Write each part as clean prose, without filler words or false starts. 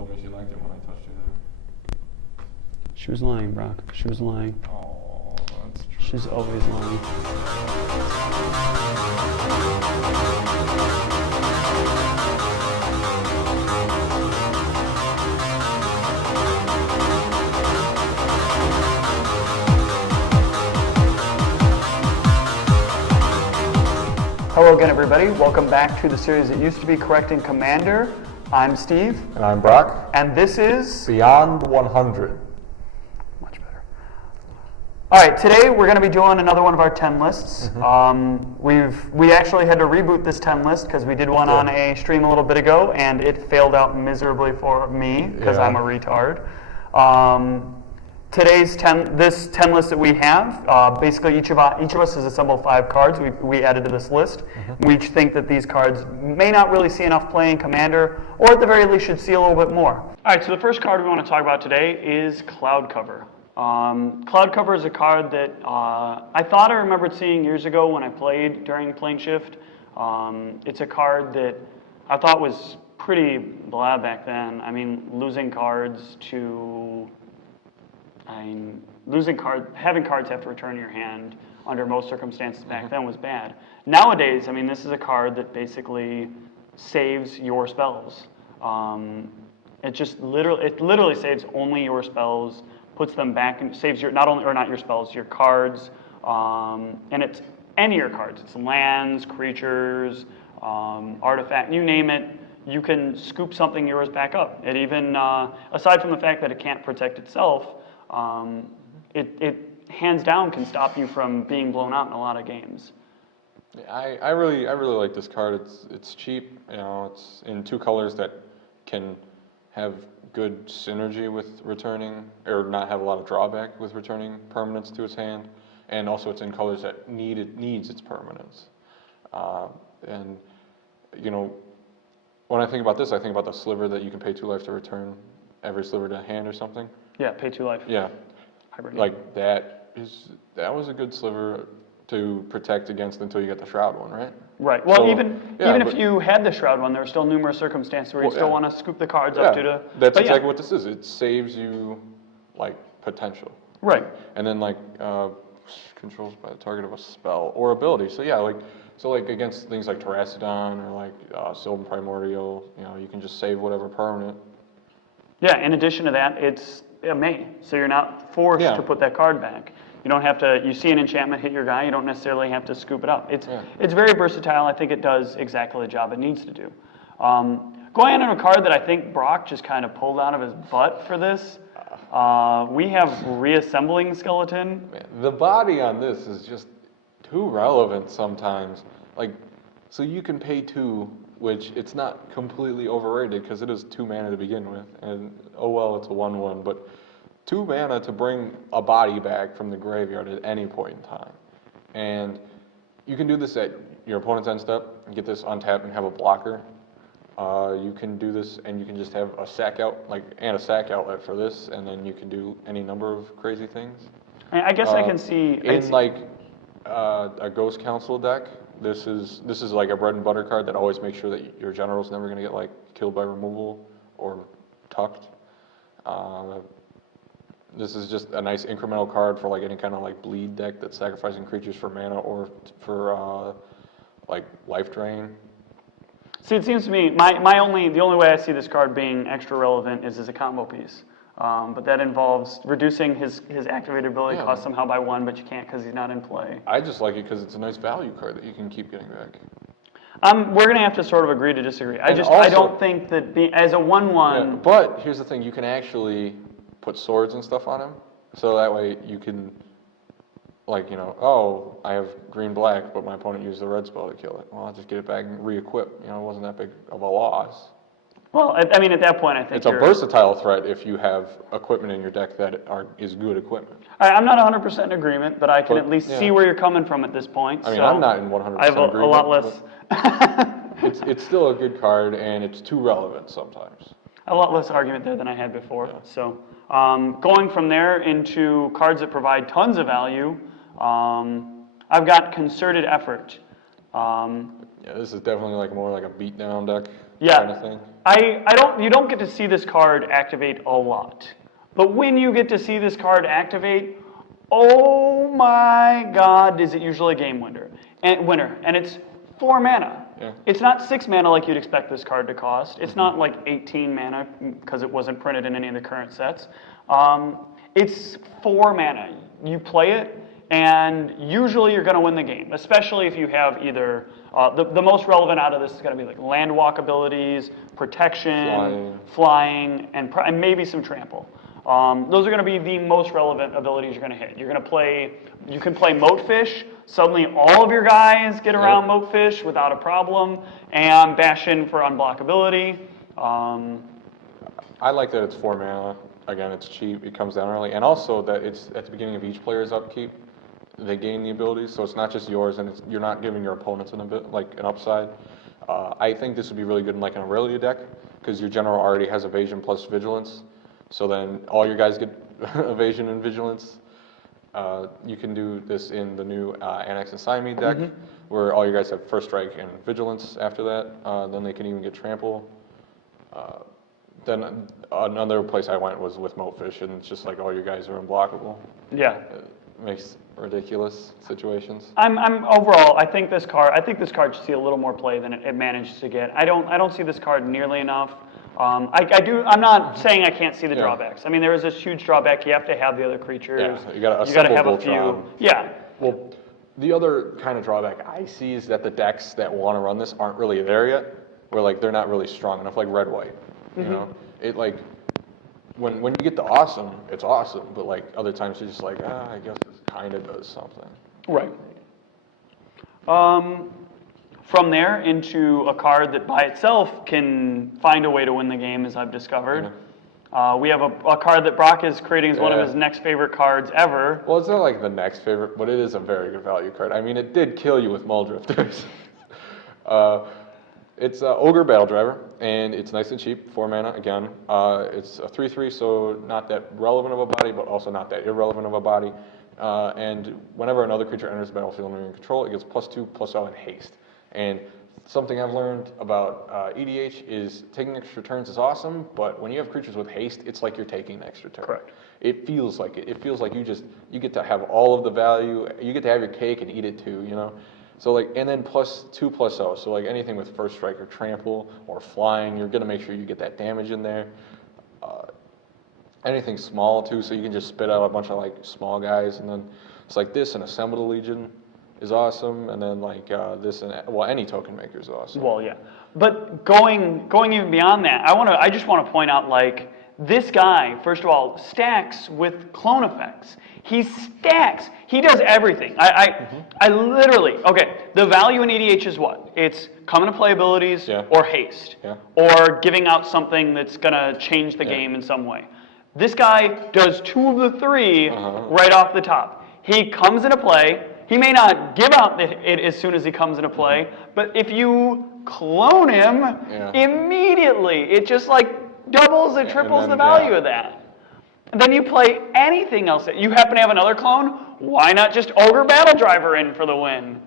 told me she liked it when I touched her there. She was lying, Brock. She was lying. Oh, that's true. She's always lying. Hello again, everybody. Welcome back to the series that used to be Correcting Commander. I'm Steve. And I'm Brock. And this is Beyond 100. Much better. All right, today we're going to be doing another one of our 10 lists. We actually had to reboot this 10 list because we did one on a stream a little bit ago, and it failed out miserably for me because I'm a retard. Today's this 10 list that we have, basically each of us has assembled 5 cards we added to this list. We each think that these cards may not really see enough play in Commander, or at the very least should see a little bit more. All right, so the first card we want to talk about today is Cloud Cover. Cloud Cover is a card that I thought I remembered seeing years ago when I played during Plane Shift. It's a card that I thought was pretty blah back then. I mean, having cards have to return your hand under most circumstances back then was bad. Nowadays, I mean, this is a card that basically saves your spells. It literally saves only your spells, puts them back, and saves your not your spells, your cards, and it's any of your cards. It's lands, creatures, artifact, you name it. You can scoop something yours back up. It even, aside from the fact that it can't protect itself, it hands down can stop you from being blown out in a lot of games. Yeah, I really like this card. It's cheap. You know, it's in 2 colors that can have good synergy with returning, or not have a lot of drawback with returning permanents to its hand, and also it's in colors that needs its permanents. And you know, when I think about this, I think about the sliver that you can pay 2 life to return every sliver to hand or something. Yeah, pay 2 life. Yeah, Hybrid. like that was a good sliver to protect against until you get the Shroud one, right? Right. Well, So, even if you had the Shroud one, there are still numerous circumstances where you still want to scoop the cards up due to. That's exactly what this is. It saves you like potential. Right. And then like controls by the target of a spell or ability. So yeah, like against things like Terracodon or like Sylvan Primordial, you know, you can just save whatever permanent. Yeah. In addition to that, it's a May, so you're not forced to put that card back. You don't have to. You see an enchantment hit your guy, you don't necessarily have to scoop it up. It's very versatile. I think it does exactly the job it needs to do. Going on to a card that I think Brock just kind of pulled out of his butt for this. We have Reassembling Skeleton. Man, the body on this is just too relevant sometimes. Like, so you can pay 2, which it's not completely overrated because it is 2 mana to begin with, and oh well, it's a 1/1, but 2 mana to bring a body back from the graveyard at any point in time. And you can do this at your opponent's end step, and get this untapped and have a blocker. You can do this and you can just have a sack outlet for this, and then you can do any number of crazy things. I guess I can see in like a Ghost Council deck. This is like a bread and butter card that always makes sure that your general's never going to get like killed by removal or tucked. This is just a nice incremental card for like any kind of like bleed deck that's sacrificing creatures for mana or for like life drain. See, it seems to me the only way I see this card being extra relevant is as a combo piece. But that involves reducing his activated ability cost somehow by 1, but you can't because he's not in play. I just like it because it's a nice value card that you can keep getting back. We're going to have to sort of agree to disagree. I don't think that as a 1/1... Yeah, but here's the thing, you can actually put swords and stuff on him, so that way you can, like, you know, oh, I have green-black, but my opponent used the red spell to kill it. Well, I'll just get it back and re-equip. You know, it wasn't that big of a loss. Well, I mean, at that point, I think it's a versatile threat if you have equipment in your deck that is good equipment. I'm not 100% in agreement, but I can at least see where you're coming from at this point. I mean, I'm not in 100% agreement. I have a lot less... It's still a good card, and it's too relevant sometimes. A lot less argument there than I had before. Yeah. So going from there into cards that provide tons of value, I've got Concerted Effort. Yeah, this is definitely like more like a beatdown deck Yeah. kind of thing. You don't get to see this card activate a lot. But when you get to see this card activate, oh my god, is it usually a game winner. And it's 4 mana. Yeah. It's not 6 mana like you'd expect this card to cost. It's not like 18 mana because it wasn't printed in any of the current sets. It's 4 mana. You play it, and usually you're going to win the game, especially if you have either the most relevant out of this is going to be like land walk abilities, protection, flying, and maybe some trample. Those are going to be the most relevant abilities you're going to hit. You can play Moatfish. Suddenly all of your guys get around Moatfish without a problem, and bash in for unblockability. I like that it's 4 mana. Again, it's cheap, it comes down early, and also that it's at the beginning of each player's upkeep, they gain the abilities, so it's not just yours, and you're not giving your opponents an upside. I think this would be really good in like an Aurelia deck, because your general already has evasion plus vigilance, so then all your guys get evasion and vigilance. You can do this in the new Annex and Siamese deck, where all your guys have first strike and vigilance after that, then they can even get trample. Then another place I went was with Moatfish, and it's just like all your guys are unblockable. Yeah. It makes ridiculous situations. I'm overall. I think this card should see a little more play than it managed to get. I don't see this card nearly enough. I'm not saying I can't see the drawbacks. I mean, there is this huge drawback. You have to have the other creatures. Yeah, you got to have a few. Yeah. Well, the other kind of drawback I see is that the decks that want to run this aren't really there yet. Where like they're not really strong enough, like red-white. You know, it like when you get the awesome, it's awesome. But like other times you're just like, I guess this kind of does something. Right. From there into a card that by itself can find a way to win the game, as I've discovered. We have a card that Brock is creating as one of his next favorite cards ever. Well, it's not like the next favorite, but it is a very good value card. I mean, it did kill you with Muldrifters. It's Ogre Battle Driver, and it's nice and cheap, 4 mana again. It's a 3/3, so not that relevant of a body, but also not that irrelevant of a body. And whenever another creature enters the battlefield under your control, it gets +2/+0 and haste. And something I've learned about EDH is taking extra turns is awesome, but when you have creatures with haste, it's like you're taking an extra turn. Correct. It feels like it. It feels like you get to have all of the value. You get to have your cake and eat it too, you know? So like, and then +2/+0. So like anything with first strike or trample or flying, you're gonna make sure you get that damage in there. Anything small too, so you can just spit out a bunch of like small guys, and then it's like this and Assemble the Legion is awesome, and then like this and any token maker is awesome. Well, yeah, but going even beyond that, I just want to point out like this guy, first of all, stacks with clone effects. He stacks. He does everything. I literally, the value in EDH is what? It's come into play abilities or haste or giving out something that's going to change the game in some way. This guy does 2 of the 3 right off the top. He comes into play. He may not give out it as soon as he comes into play, but if you clone him, immediately it just like doubles and triples the value of that. And then you play anything else. You happen to have another clone, why not just Ogre Battle Driver in for the win?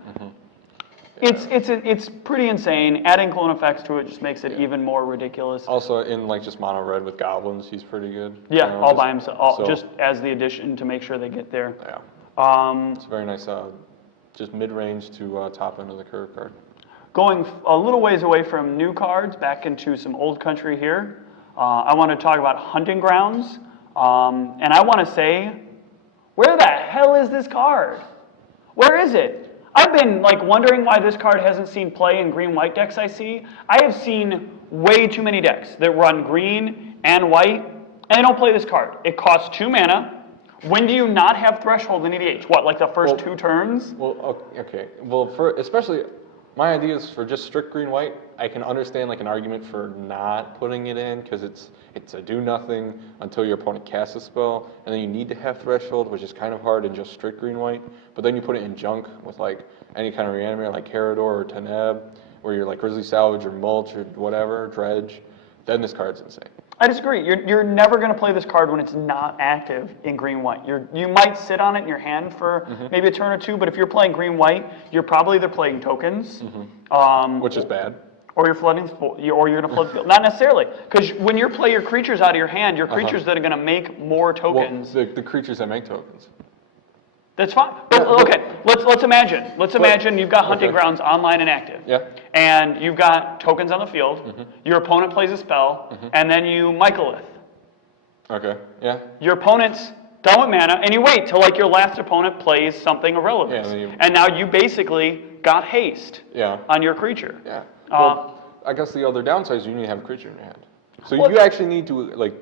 It's pretty insane. Adding clone effects to it just makes it even more ridiculous. Also, in like just mono red with goblins, he's pretty good. Yeah, you know, all by himself, just as the addition to make sure they get there. Yeah. It's a very nice, just mid-range to top end of the curve card. Going a little ways away from new cards, back into some old country here. I want to talk about Hunting Grounds. And I want to say, where the hell is this card? Where is it? I've been like wondering why this card hasn't seen play in green-white decks I see. I have seen way too many decks that run green and white, and they don't play this card. It costs 2 mana. When do you not have Threshold in EDH? What, like the first 2 turns? Well, okay. Well, especially my ideas for just strict green-white, I can understand like an argument for not putting it in because it's a do nothing until your opponent casts a spell, and then you need to have Threshold, which is kind of hard in just strict green-white. But then you put it in junk with like any kind of reanimator like Carador or Teneb, where you're like Grizzly Salvage or Mulch or whatever, Dredge. Then this card's insane. I disagree. You're never going to play this card when it's not active in green-white. You might sit on it in your hand for maybe a turn or two, but if you're playing green-white, you're probably either playing tokens, Which is bad. or you're flooding, or you're going to flood the field. Not necessarily, because when you play your creatures out of your hand, your creatures that are going to make more tokens. Well, the creatures that make tokens. That's fine. But, okay, let's imagine. Let's imagine you've got hunting grounds online and active. Yeah. And you've got tokens on the field. Your opponent plays a spell, and then you Michaelith. Okay. Yeah. Your opponent's done with mana, and you wait till like your last opponent plays something of relevance. Yeah, and now you basically got haste on your creature. Yeah. Well, I guess the other downside is you need to have a creature in your hand. So you actually need to like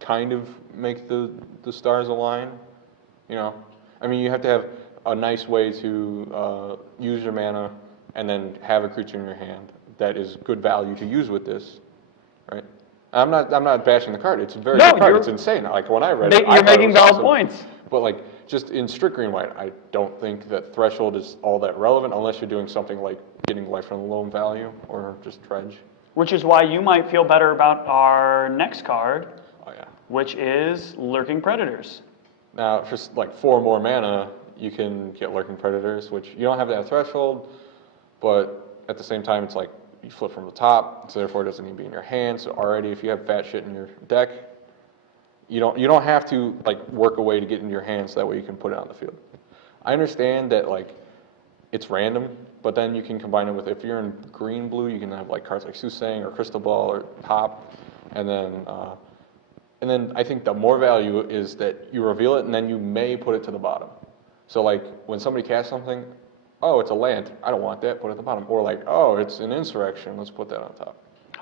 kind of make the stars align. You know, I mean, you have to have a nice way to use your mana and then have a creature in your hand that is good value to use with this, right? I'm not bashing the card. It's a very good card. It's insane. Like when I read it, you're making valid points. But like just in strict green white, I don't think that threshold is all that relevant unless you're doing something like getting life from the loam value or just dredge. Which is why you might feel better about our next card, which is Lurking Predators. Now, for like 4 more mana, you can get Lurking Predators, which you don't have to have threshold, but at the same time, it's like you flip from the top, so therefore it doesn't need to be in your hand. So already, if you have fat shit in your deck, you don't have to like work a way to get into your hand, so that way you can put it on the field. I understand that like it's random, but then you can combine it with, if you're in green blue, you can have like cards like Soothsaying or Crystal Ball or Pop, and then I think the more value is that you reveal it and then you may put it to the bottom. So like when somebody casts something, oh, it's a land, I don't want that, put it at the bottom. Or like, oh, it's an Insurrection, let's put that on top.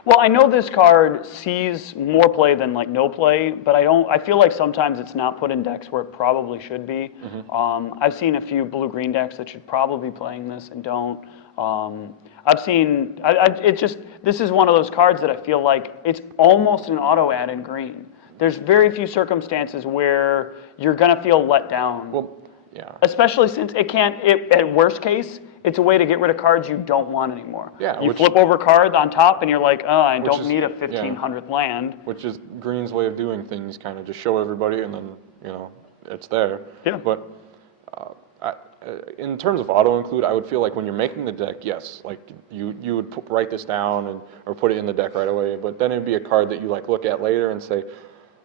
Well, I know this card sees more play than like no play, but I feel like sometimes it's not put in decks where it probably should be. I've seen a few blue-green decks that should probably be playing this and don't. I've seen, this is one of those cards that I feel like it's almost an auto add in green. There's very few circumstances where you're going to feel let down. Well, yeah. Especially since at worst case, it's a way to get rid of cards you don't want anymore. Yeah, you flip over a card on top and you're like, oh, I don't need a 1500th land. Which is Green's way of doing things, kind of just show everybody and then, it's there. Yeah. But in terms of auto-include, I would feel like when you're making the deck, yes, like you would write this down or put it in the deck right away, but then it'd be a card that you like look at later and say,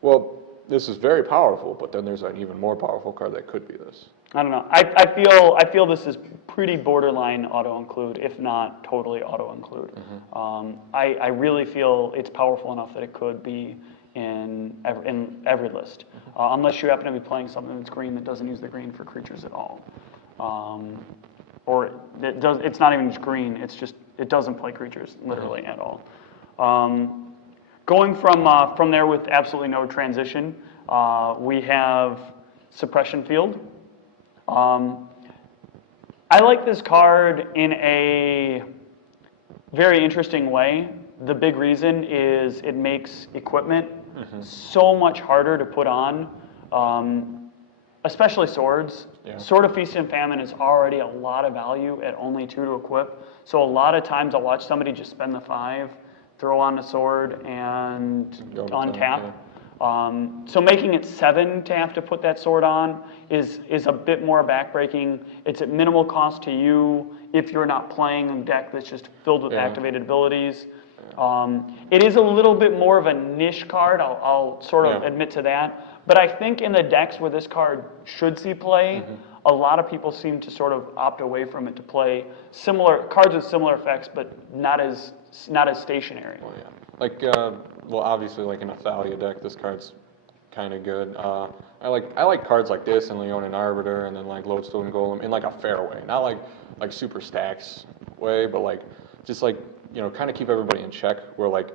well, this is very powerful, but then there's an even more powerful card that could be this. I don't know. I feel this is pretty borderline auto-include, if not totally auto-include. I really feel it's powerful enough that it could be in every list, unless you happen to be playing something that's green that doesn't use the green for creatures at all, or it's not even just green. It's just it doesn't play creatures literally at all. Going from there with absolutely no transition, we have Suppression Field. I like this card in a very interesting way. The big reason is it makes equipment so much harder to put on, especially swords. Yeah. Sword of Feast and Famine is already a lot of value at only 2 to equip. So a lot of times I'll watch somebody just spend the 5, throw on a sword, and untap. So making it 7 to have to put that sword on is a bit more backbreaking. It's at minimal cost to you if you're not playing a deck that's just filled with activated abilities. It is a little bit more of a niche card, I'll sort of admit to that. But I think in the decks where this card should see play, a lot of people seem to sort of opt away from it to play similar cards with similar effects, but not as stationary. Well, yeah. Like, obviously, like in a Thalia deck, this card's kind of good. I like cards like this and Leonin Arbiter and then like Lodestone Golem in like a fair way, not like super stacks way, but like just like kind of keep everybody in check. Where like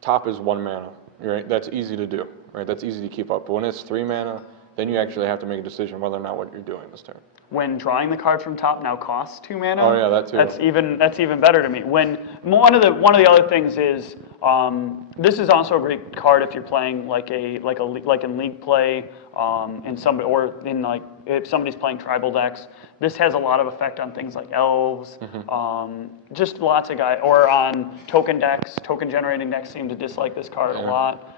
top is 1 mana, right? That's easy to do, right? That's easy to keep up. But when it's 3 mana, then you actually have to make a decision whether or not what you're doing this turn. when drawing the card from top now costs 2 mana. Oh yeah, that too. That's even better to me. When one of the other things is this is also a great card if you're playing like in league play in somebody or in like if somebody's playing tribal decks. This has a lot of effect on things like elves, just lots of guys, or on token decks. Token generating decks seem to dislike this card a lot.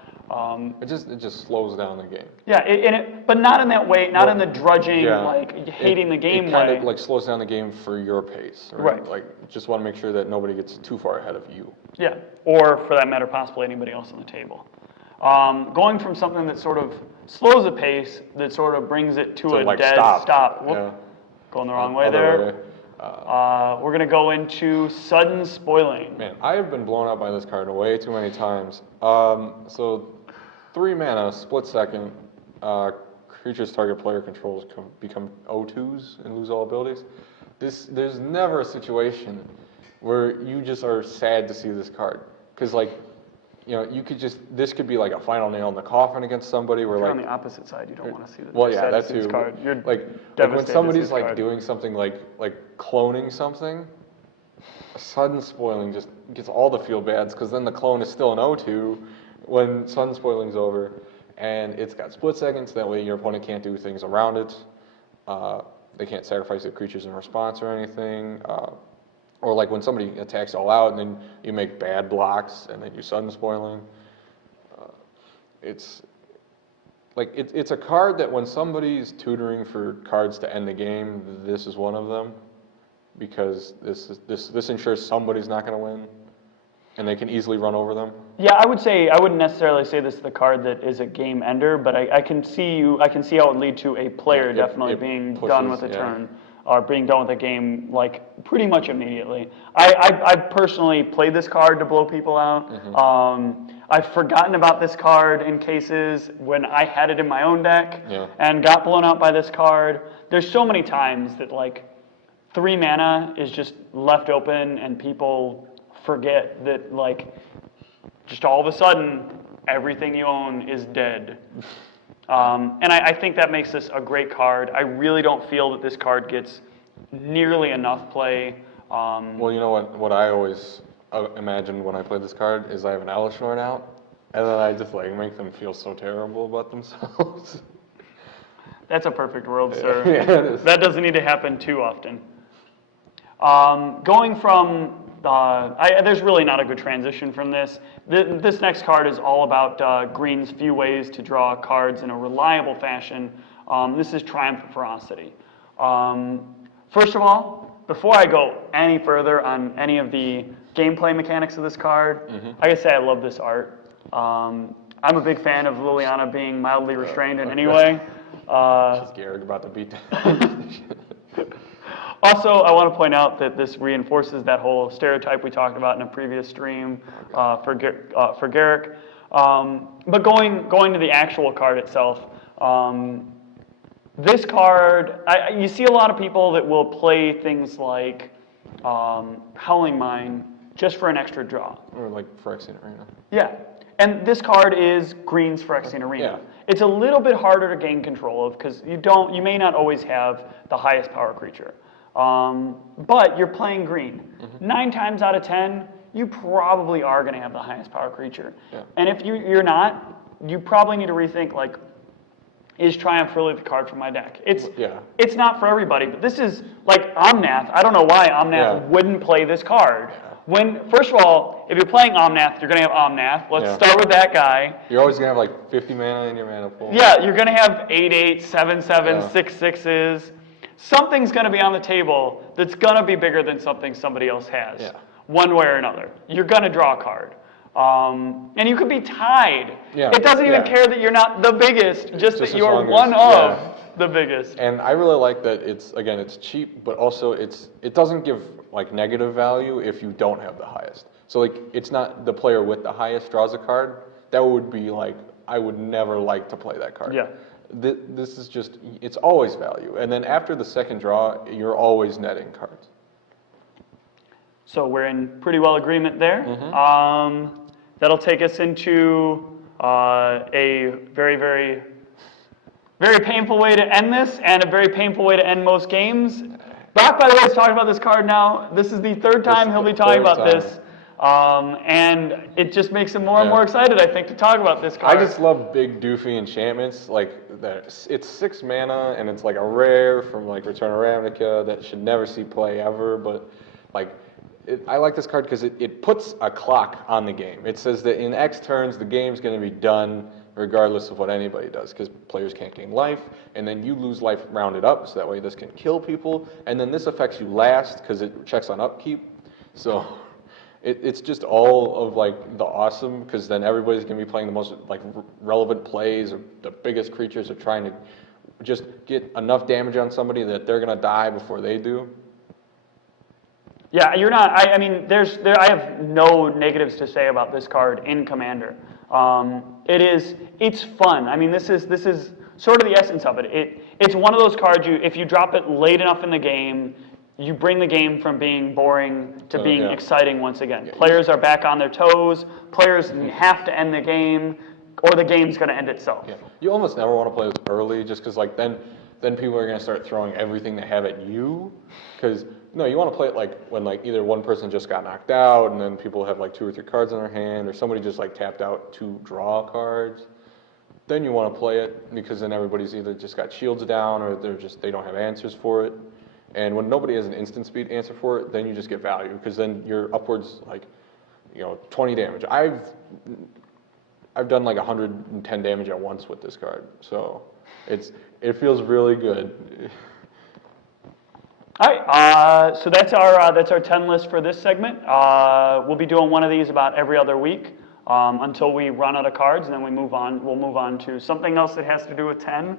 It just slows down the game. Yeah, but not in that way, not in the drudging, like hating the game way. It kind of like slows down the game for your pace, right? Like, just want to make sure that nobody gets too far ahead of you. Yeah, or for that matter, possibly anybody else on the table. Going from something that sort of slows the pace, that sort of brings it to a like dead stop. Whoop, yeah. Going the wrong way there. We're going to go into sudden spoiling. Man, I have been blown up by this card way too many times. So 3 mana, split second, creatures target player controls become O2s and lose all abilities. There's never a situation where you just are sad to see this card. Because like, you know, this could be like a final nail in the coffin against somebody where if you're like. on the opposite side, you don't want to see that. Well, yeah, that too. Card. You're like when somebody's like doing something like cloning something, a sudden spoiling just gets all the feel bads because then the clone is still an O2 when sudden spoiling's over, and it's got split seconds. That way, your opponent can't do things around it. They can't sacrifice their creatures in response or anything. Or like when somebody attacks all out and then you make bad blocks and then you sudden spoiling. It's a card that when somebody's tutoring for cards to end the game, this is one of them, because this ensures somebody's not going to win, and they can easily run over them. Yeah, I wouldn't necessarily say this is the card that is a game ender, but I can see how it would lead to a player definitely being done with a turn. Or being done with a game like pretty much immediately. I personally played this card to blow people out. I've forgotten about this card in cases when I had it in my own deck and got blown out by this card. There's so many times that like 3 mana is just left open and people forget that like just all of a sudden everything you own is dead. And I think that makes this a great card. I really don't feel that this card gets nearly enough play. Well, you know what I always imagine when I play this card is I have an Elishnorn out, and then I just like make them feel so terrible about themselves. That's a perfect world, sir. Yeah, it is. That doesn't need to happen too often. Going from there's really not a good transition from this. This next card is all about green's few ways to draw cards in a reliable fashion. This is Triumphal Fury. First of all, before I go any further on any of the gameplay mechanics of this card, I gotta say I love this art. I'm a big fan of Liliana being mildly restrained in any way. Just Garrick about to beat down. Also, I want to point out that this reinforces that whole stereotype we talked about in a previous stream for Garrick. But going to the actual card itself, this card, you see a lot of people that will play things like Howling Mine just for an extra draw. Or like Phyrexian Arena. Yeah, and this card is green's Phyrexian Arena. Yeah. It's a little bit harder to gain control of because you may not always have the highest power creature. But you're playing green. 9 times out of 10, you probably are going to have the highest power creature. Yeah. And if you're not, you probably need to rethink, like, is Triumph really the card for my deck? It's not for everybody, but this is like Omnath. I don't know why Omnath wouldn't play this card. First of all, if you're playing Omnath, you're going to have Omnath. Let's start with that guy. You're always going to have like 50 mana in your mana pool. Yeah, you're going to have 8/8, 7/7, 6/6s. Something's going to be on the table that's going to be bigger than something somebody else has, one way or another. You're going to draw a card. And you could be tied. Yeah. It doesn't even care that you're not the biggest, just that you're one of the biggest. And I really like that it's cheap, but also it doesn't give like negative value if you don't have the highest. So like it's not the player with the highest draws a card. That would be like, I would never like to play that card. Yeah. This is just, it's always value. And then after the second draw, you're always netting cards. So we're in pretty well agreement there. That'll take us into a very, very Very painful way to end this, and a very painful way to end most games. Brock, by the way, is talking about this card now. This is the third time he'll be talking about this. And it just makes him more and more excited, I think, to talk about this card. I just love big Doofy enchantments. Like, it's 6 mana, and it's like a rare from like Return of Ravnica that should never see play ever. But like, I like this card because it puts a clock on the game. It says that in X turns, the game's going to be done regardless of what anybody does, because players can't gain life, and then you lose life rounded up, so that way this can kill people, and then this affects you last because it checks on upkeep. So it's just all of like the awesome, because then everybody's gonna be playing the most like relevant plays, or the biggest creatures are trying to just get enough damage on somebody that they're gonna die before they do. Yeah, you're not. I mean, I have no negatives to say about this card in Commander. It's fun. I mean, this is sort of the essence of it. It's one of those cards if you drop it late enough in the game, you bring the game from being boring to being exciting once again. Players are back on their toes. Players have to end the game, or the game's going to end itself. Yeah. You almost never want to play this early, just because like then people are going to start throwing everything they have at you. Because no, you want to play it like when like either one person just got knocked out, and then people have like 2 or 3 cards in their hand, or somebody just like tapped out 2 draw cards. Then you want to play it because then everybody's either just got shields down, or they don't have answers for it. And when nobody has an instant speed answer for it, then you just get value, because then you're upwards like 20 damage. I've done like 110 damage at once with this card, so it feels really good. All right, so that's our 10 list for this segment. We'll be doing one of these about every other week until we run out of cards, and then we'll move on to something else that has to do with 10.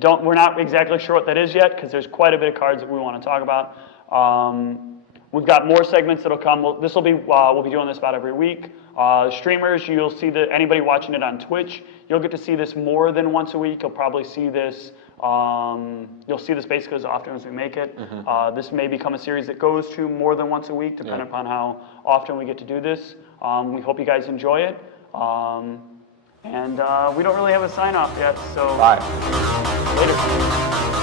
We're not exactly sure what that is yet, because there's quite a bit of cards that we want to talk about. We've got more segments that'll come. We'll be doing this about every week. Streamers, you'll see anybody watching it on Twitch, you'll get to see this more than once a week. You'll probably see this. You'll see this basically as often as we make it. This may become a series that goes to more than once a week, depending upon how often we get to do this. We hope you guys enjoy it. And we don't really have a sign off yet, so Bye. Later.